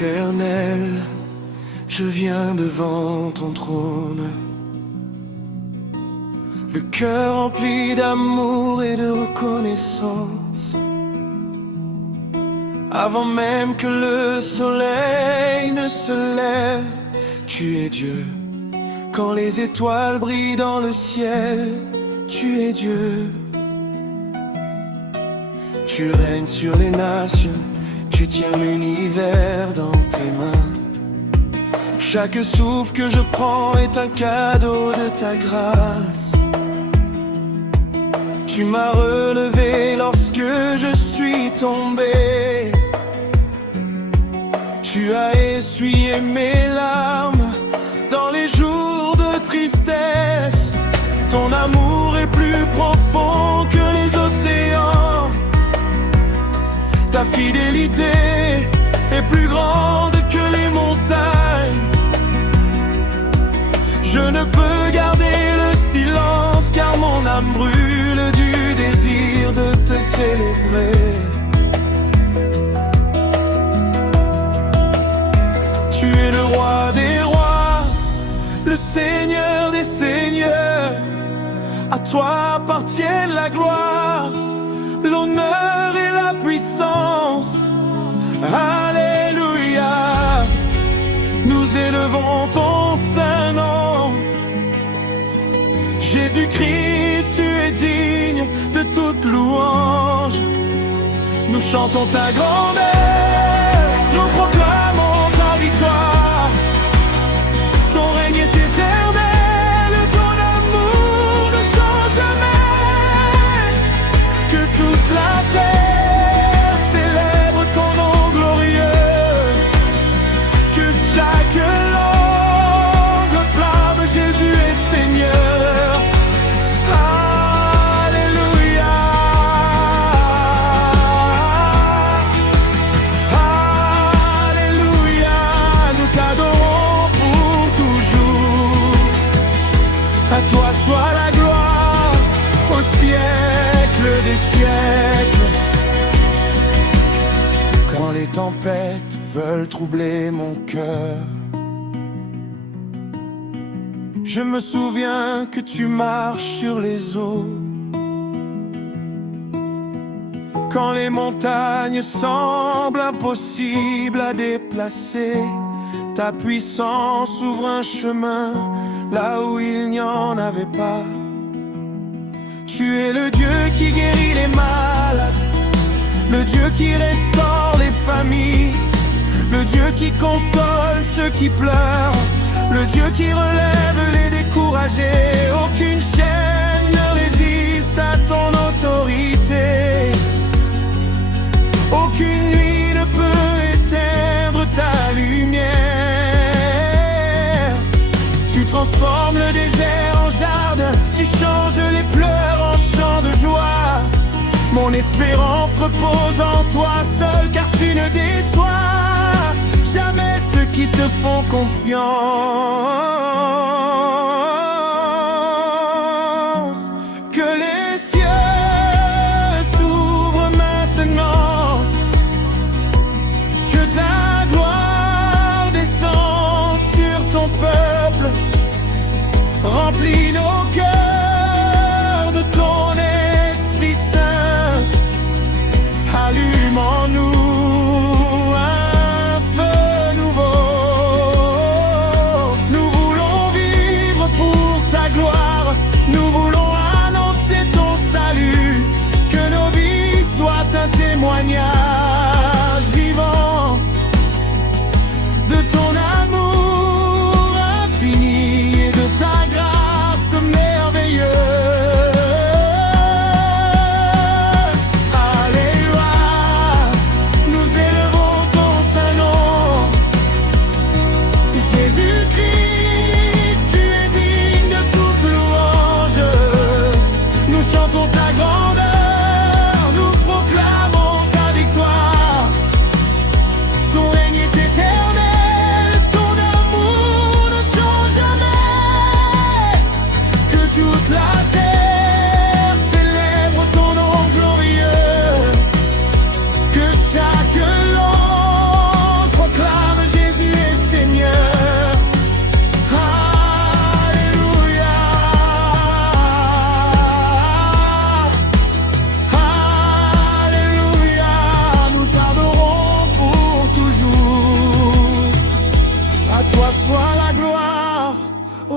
Éternel, je viens devant ton trône, le cœur rempli d'amour et de reconnaissance. Avant même que le soleil ne se lève, tu es Dieu. Quand les étoiles brillent dans le ciel, tu es Dieu. Tu règnes sur les nations, tu tiens l'univers dans tes mains. Chaque souffle que je prends est un cadeau de ta grâce. Tu m'as relevé lorsque je suis tombé. Tu as essuyé mes larmes dans les jours de tristesse. Ton amour est plus profond que les océans. Ta fidélité est plus grande que les montagnes. Je ne peux garder le silence car mon âme brûle du désir de te célébrer. Tu es le roi des rois, le Seigneur des seigneurs. À toi appartiennent la gloire, l'honneur et la puissance. Alléluia, nous élevons ton saint nom. Jésus-Christ, tu es digne de toute louange. Nous chantons ta grandeur, nous proclamons ta victoire. Ton règne est éternel, ton amour ne change jamais. Que toute la terre célèbre ton nom glorieux. Que chaque langue proclame Jésus est Seigneur. Alléluia. Alléluia. Nous t'adorons pour toujours. À toi soit la gloire au siècle des siècles. Quand les tempêtes veulent troubler mon cœur, je me souviens que tu marches sur les eaux. Quand les montagnes semblent impossibles à déplacer, ta puissance ouvre un chemin là où il n'y en avait pas. Tu es le Dieu qui guérit les malades, le Dieu qui restaure les familles, le Dieu qui console ceux qui pleurent, le Dieu qui relève les découragés. Aucune chaîne ne résiste à ton autorité. Aucune nuit ne peut éteindre ta lumière. Tu transformes le désert en jardin, tu changes les pleurs en chants de joie. Mon espérance repose en toi seul, car tu ne déçois jamais ceux qui te font confiance. Que les cieux s'ouvrent maintenant, que ta gloire descende sur ton peuple. Remplis nos cœurs de ton Esprit Saint. Allume en nous un feu nouveau. Nous voulons vivre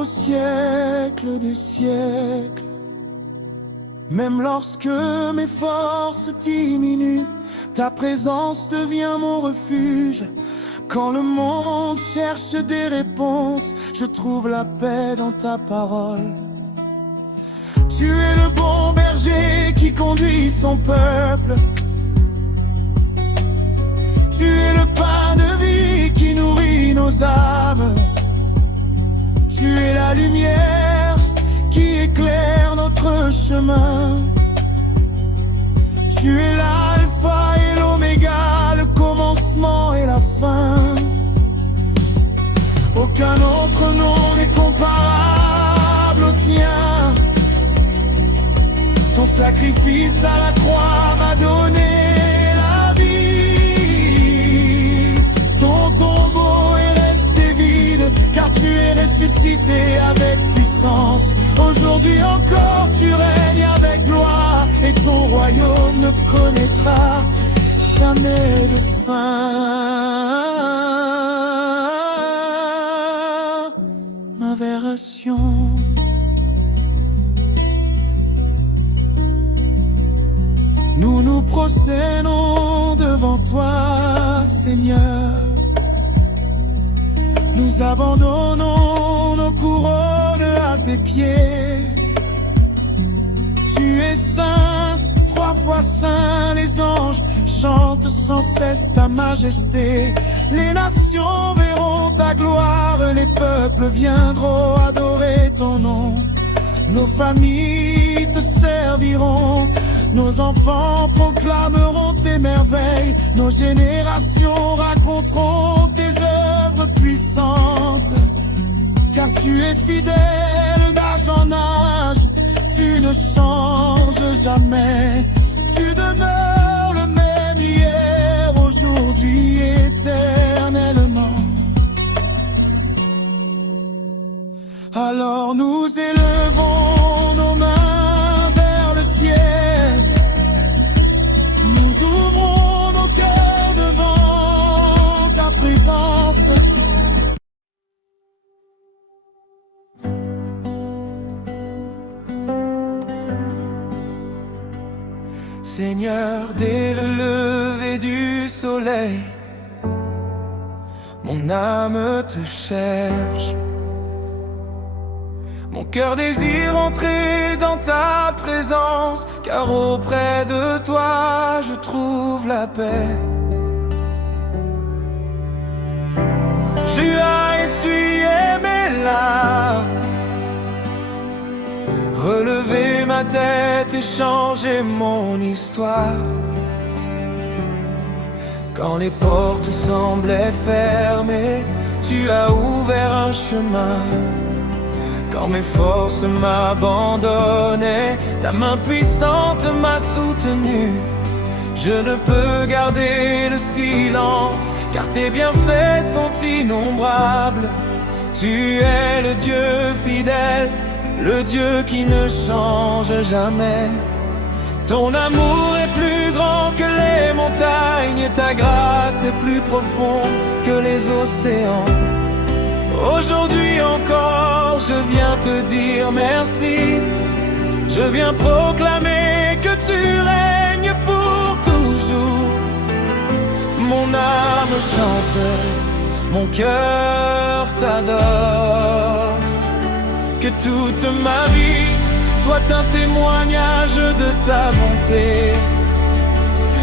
au siècle des siècles. Même lorsque mes forces diminuent, ta présence devient mon refuge. Quand le monde cherche des réponses, je trouve la paix dans ta parole. Tu es le bon berger qui conduit son peuple. Tu es le pain de vie qui nourrit nos âmes. Tu es la lumière qui éclaire notre chemin. Tu es l'alpha et l'oméga, le commencement et la fin. Aucun autre nom n'est comparable au tien. Ton sacrifice à la croix m'a donné la vie. Ton tombeau est resté vide, car tu es ressuscité avec puissance. Aujourd'hui encore tu règnes avec gloire, et ton royaume ne connaîtra jamais de fin. Ma vération. Nous nous prosternons devant toi, Seigneur. Nous abandonnons nos couronnes à tes pieds. Tu es saint, 3 fois saint. Les anges chantent sans cesse ta majesté. Les nations verront ta gloire, les peuples viendront adorer ton nom. Nos familles te serviront, nos enfants proclameront tes merveilles. Nos générations raconteront tes œuvres puissantes. Car tu es fidèle d'âge en âge, tu ne changes jamais. Tu demeures le même hier, aujourd'hui, éternellement. Alors nous élevons nos mains vers le ciel. Nous ouvrons nos cœurs devant ta présence. Seigneur, dès le lever du soleil, mon âme te cherche. Mon cœur désire entrer dans ta présence, car auprès de toi je trouve la paix. Tu as essuyé mes larmes, relevé ma tête et changé mon histoire. Quand les portes semblaient fermées, tu as ouvert un chemin. Quand mes forces m'abandonnaient, ta main puissante m'a soutenu. Je ne peux garder le silence, car tes bienfaits sont innombrables. Tu es le Dieu fidèle, le Dieu qui ne change jamais. Ton amour est plus grand que les montagnes, et ta grâce est plus profonde que les océans. Aujourd'hui encore, je viens te dire merci. Je viens proclamer que tu règnes pour toujours. Mon âme chante, mon cœur t'adore. Que toute ma vie soit un témoignage de ta bonté.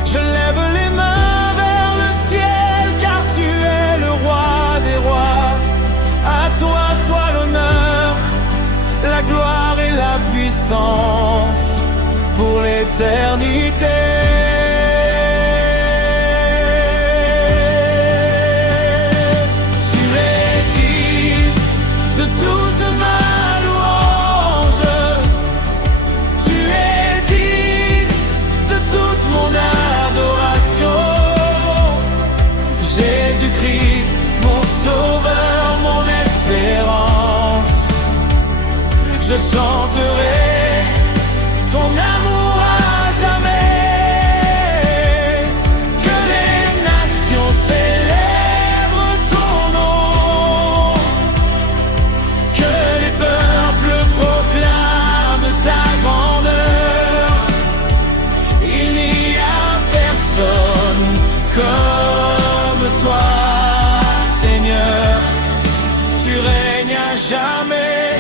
Je lève les mains vers le ciel, car tu es le roi des rois. À toi soit l'honneur, la gloire et la puissance pour l'éternité. Tu es digne de toute ma louange. Tu es digne de toute mon adoration. Jésus-Christ, mon sauveur, mon espérance. Je chanterai ton amour à jamais. Que les nations célèbrent ton nom. Que les jamais.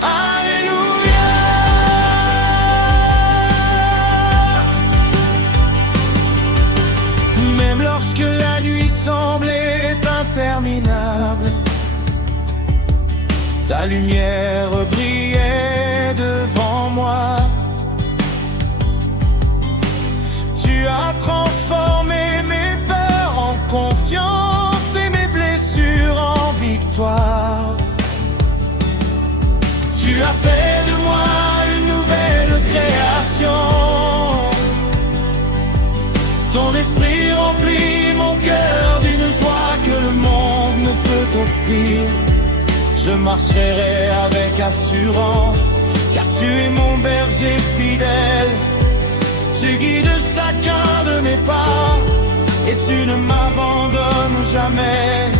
Alléluia. Même lorsque la nuit semblait interminable, ta lumière brillait devant moi. Tu as transformé mes peurs en confiance et mes blessures en victoire. Tu as fait de moi une nouvelle création. Ton esprit remplit mon cœur d'une joie que le monde ne peut offrir. Je marcherai avec assurance, car tu es mon berger fidèle. Tu guides chacun de mes pas, et tu ne m'abandonnes jamais.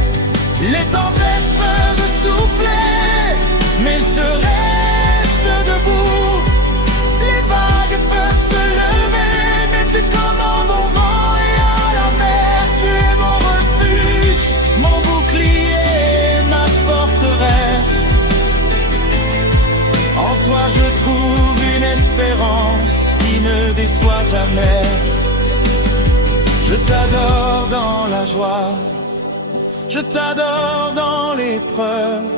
Les tempêtes peuvent souffler, mais je reste debout. Les vagues peuvent se lever, mais tu commandes au vent et à la mer. Tu es mon refuge, mon bouclier, ma forteresse. En toi je trouve une espérance qui ne déçoit jamais. Je t'adore dans la joie, je t'adore dans l'épreuve,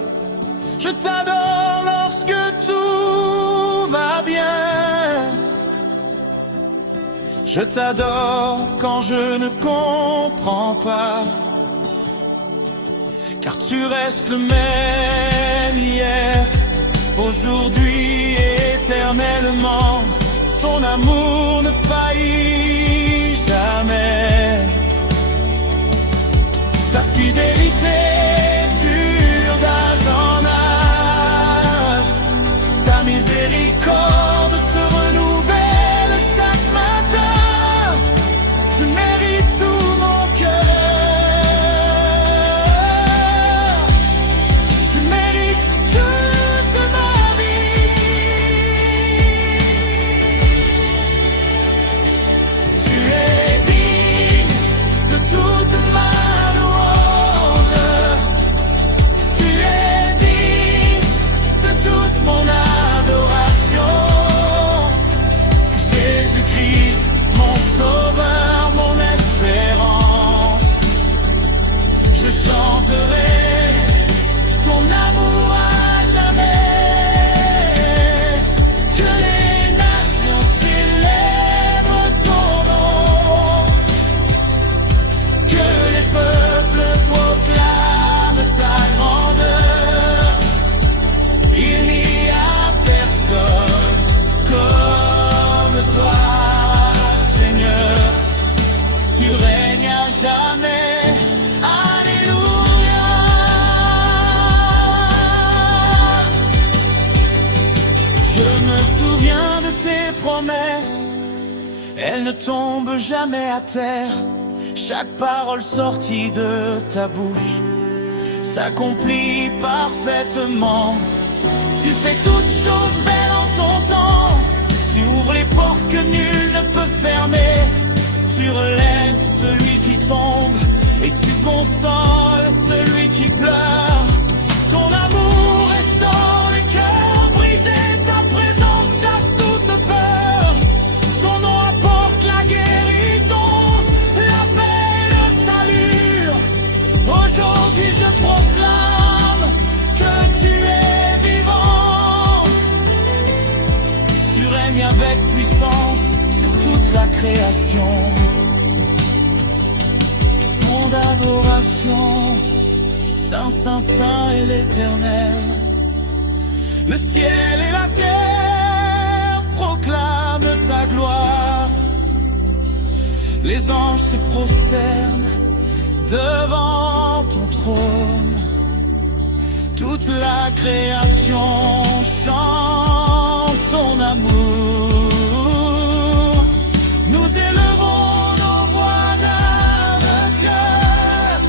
je t'adore lorsque tout va bien. Je t'adore quand je ne comprends pas, car tu restes le même hier, aujourd'hui et éternellement. Ton amour ne faillit jamais. Ta fidélité dure d'âge en âge. Ta miséricorde se renouvelle chaque matin. Tu mérites tout mon cœur. Tu mérites toute ma vie. Tu es digne de toute ma jamais. Alléluia. Je me souviens de tes promesses, elles ne tombent jamais à terre. Chaque parole sortie de ta bouche s'accomplit parfaitement. Tu fais toutes choses belles en ton temps. Tu ouvres les portes que nul ne peut fermer. Tu relèves celui qui tombe et tu consoles celui qui pleure. Ton amour restaure les cœurs brisés, ta présence chasse toute peur. Ton nom apporte la guérison, la paix et le salut. Aujourd'hui je proclame que tu es vivant. Tu règnes avec puissance sur toute la création. D'adoration, Saint, Saint, Saint est l'Éternel. Le ciel et la terre proclament ta gloire. Les anges se prosternent devant ton trône. Toute la création chante ton amour. Nous élevons nos voix d'un cœur.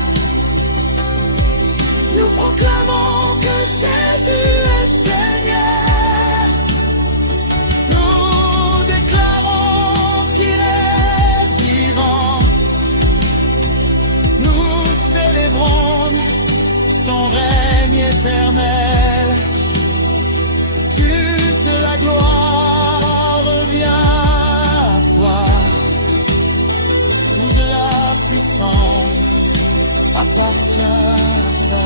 Nous proclamons que Jésus est Seigneur. Nous déclarons qu'il est vivant. Nous célébrons son règne éternel. Annunziata.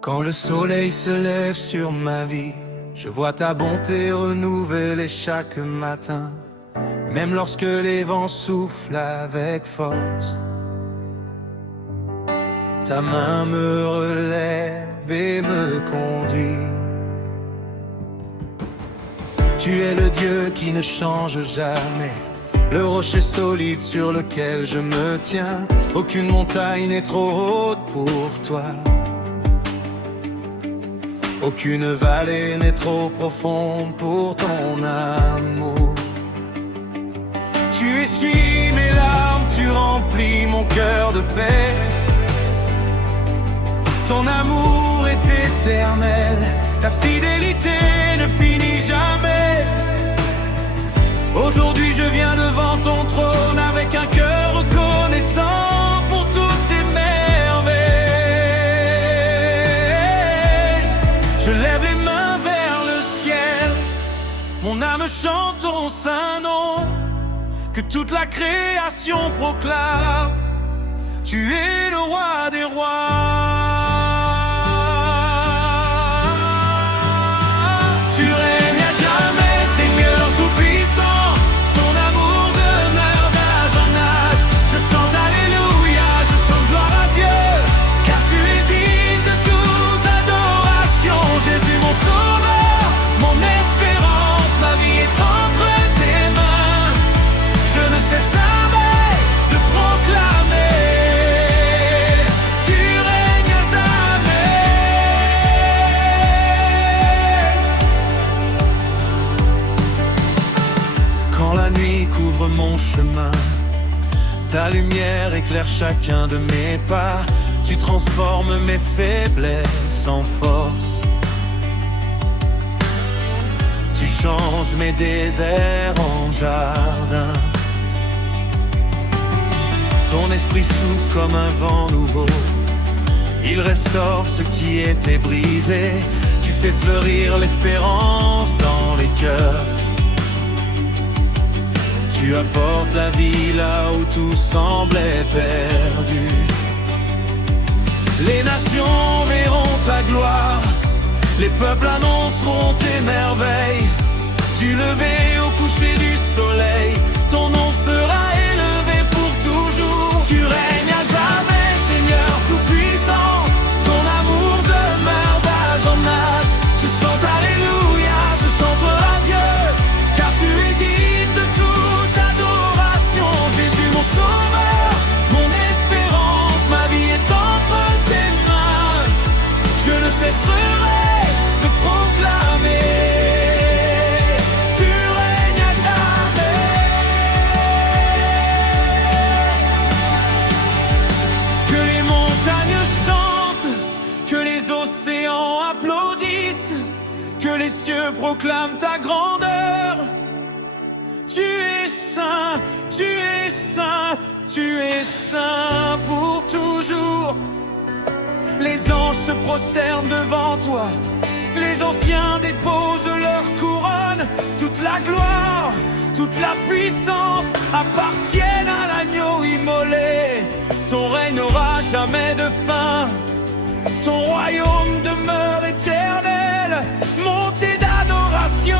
Quand le soleil se lève sur ma vie, je vois ta bonté renouvelée chaque matin. Même lorsque les vents soufflent avec force, ta main me relève et me conduit. Tu es le Dieu qui ne change jamais, le rocher solide sur lequel je me tiens. Aucune montagne n'est trop haute pour toi, aucune vallée n'est trop profonde pour ton amour. Tu essuies mes larmes, tu remplis mon cœur de paix. Ton amour est éternel, ta fidélité ne finit jamais. Aujourd'hui je viens devant ton trône avec un cœur reconnaissant pour toutes tes merveilles. Je lève les mains vers le ciel, mon âme chante ton saint nom, que toute la création proclame. Tu es le roi des rois. Tu règnes à jamais, Seigneur tout-puissant. Ton amour demeure d'âge en âge. Je chante alléluia, je chante gloire à Dieu, car tu es digne de toute adoration. Jésus mon sauveur, mon espérance, ma vie est entre tes mains. Je ne cesse jamais de proclamer. Tu règnes à jamais. Quand la nuit couvre mon chemin, ta lumière éclaire chacun de mes pas. Tu transformes mes faiblesses en force. Tu changes mes déserts en jardin. Ton esprit souffle comme un vent nouveau, il restaure ce qui était brisé. Tu fais fleurir l'espérance dans les cœurs. Tu apportes la vie là où tout semblait perdu. Les nations verront ta gloire, les peuples annonceront tes merveilles. Du lever au coucher du soleil, ton nom sera élevé pour toujours. Tu règnes à jamais, Seigneur tout-puissant. Ton amour demeure d'âge en âge. Je chante alléluia, je chante à Dieu, car tu es digne de toute adoration. Jésus mon sauveur, mon espérance, ma vie est entre tes mains. Je ne cesserai de proclamer. Tu règnes à jamais. Que les montagnes chantent, que les océans applaudissent, que les cieux proclament ta grandeur. Tu es saint, tu es saint, tu es saint pour toujours. Les anges se prosternent devant toi, les anciens déposent leur couronne. Toute la gloire, toute la puissance appartiennent à l'agneau immolé. Ton règne n'aura jamais de fin, ton royaume demeure éternel, montée d'adoration.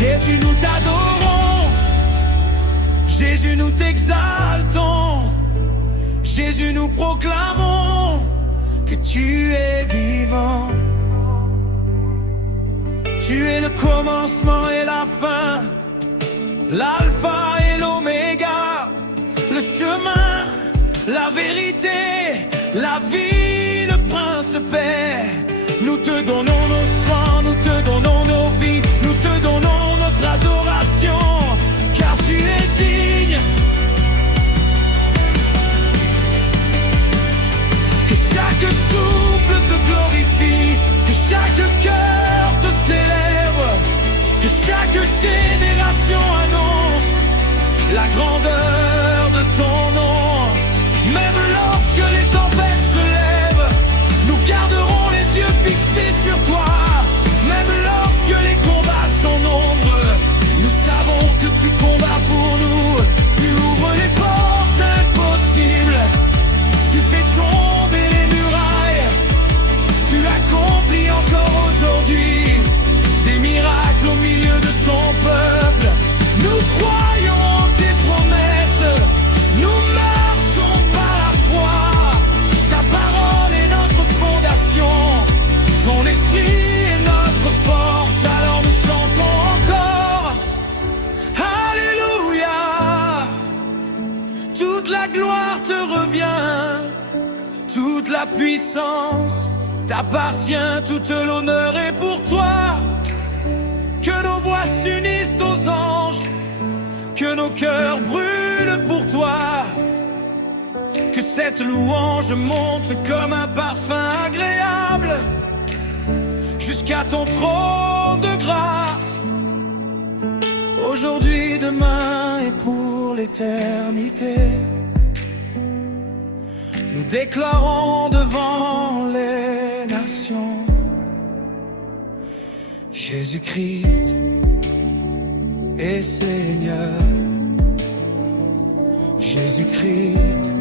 Jésus, nous t'adorons, Jésus, nous t'exaltons, Jésus, nous proclamons que tu es vivant. Tu es le commencement et la fin, l'alpha et l'oméga, le chemin, la vérité, la vie, le prince de paix. Nous te donnons nos sangs, nous te donnons nos vies, nous te donnons notre adoration, car la grandeur de ton nom. Même lorsque les tempêtes se lèvent, nous garderons les yeux fixés sur toi. Même lorsque les combats sont nombreux, nous savons que tu combats pour nous. Tu ouvres les portes impossibles, tu fais tomber les murailles. Tu accomplis encore aujourd'hui des miracles au milieu de ton peuple. Nous croyons en tes promesses, nous marchons par la foi. Ta parole est notre fondation, ton esprit est notre force. Alors nous chantons encore Alléluia. Toute la gloire te revient, toute la puissance t'appartient, toute l'honneur est pour toi. Que nos voix s'unissent aux anges, que nos cœurs brûlent pour toi. Que cette louange monte comme un parfum agréable jusqu'à ton trône de grâce. Aujourd'hui, demain et pour l'éternité, nous déclarons devant les nations: Jésus-Christ est Seigneur. Jésus-Christ